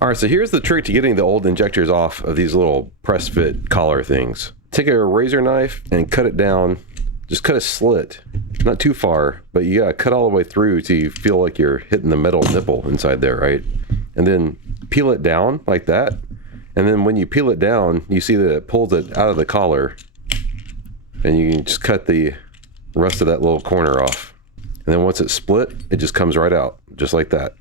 All right, so here's the trick to getting the old injectors off of these little press fit collar things. Take a razor knife and cut it down. Just cut a slit, not too far, but you gotta cut all the way through till you feel like you're hitting the metal nipple inside there, right? And then peel it down like that. And then when you peel it down, you see that it pulls it out of the collar, and you can just cut the rest of that little corner off. And then once it's split, it just comes right out, just like that.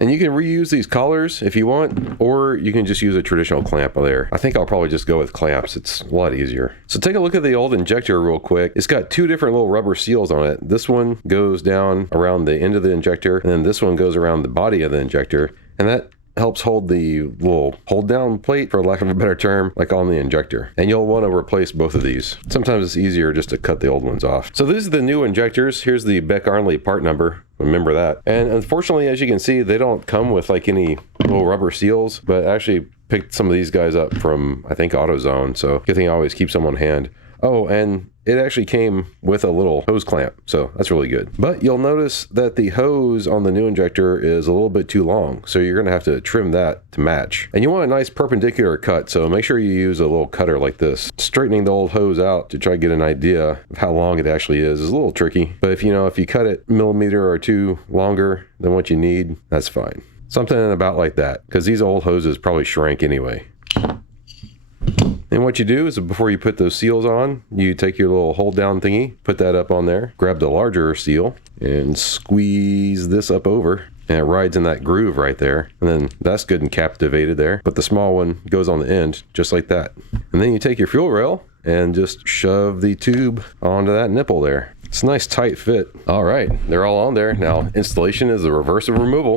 And you can reuse these collars if you want, or you can just use a traditional clamp there. I think I'll probably just go with clamps. It's a lot easier. So take a look at the old injector real quick. It's got two different little rubber seals on it. This one goes down around the end of the injector, and then this one goes around the body of the injector. And that helps hold the little hold down plate, for lack of a better term, like on the injector. And you'll want to replace both of these. Sometimes it's easier just to cut the old ones off. So these are the new injectors. Here's the Beck-Arnley part number. Remember that. And unfortunately, as you can see, they don't come with like any little rubber seals, but I actually picked some of these guys up from, I think, AutoZone. So good thing I always keep some on hand. Oh, and it actually came with a little hose clamp, so that's really good. But you'll notice that the hose on the new injector is a little bit too long, so you're gonna have to trim that to match. And you want a nice perpendicular cut, so make sure you use a little cutter like this. Straightening the old hose out to try to get an idea of how long it actually is a little tricky. But if you cut it a millimeter or two longer than what you need, that's fine. Something about like that, because these old hoses probably shrank anyway. And what you do is before you put those seals on, you take your little hold down thingy, put that up on there, grab the larger seal and squeeze this up over, and it rides in that groove right there. And then that's good and captivated there. But the small one goes on the end just like that. And then you take your fuel rail and just shove the tube onto that nipple there. It's a nice tight fit. All right, they're all on there. Now installation is the reverse of removal.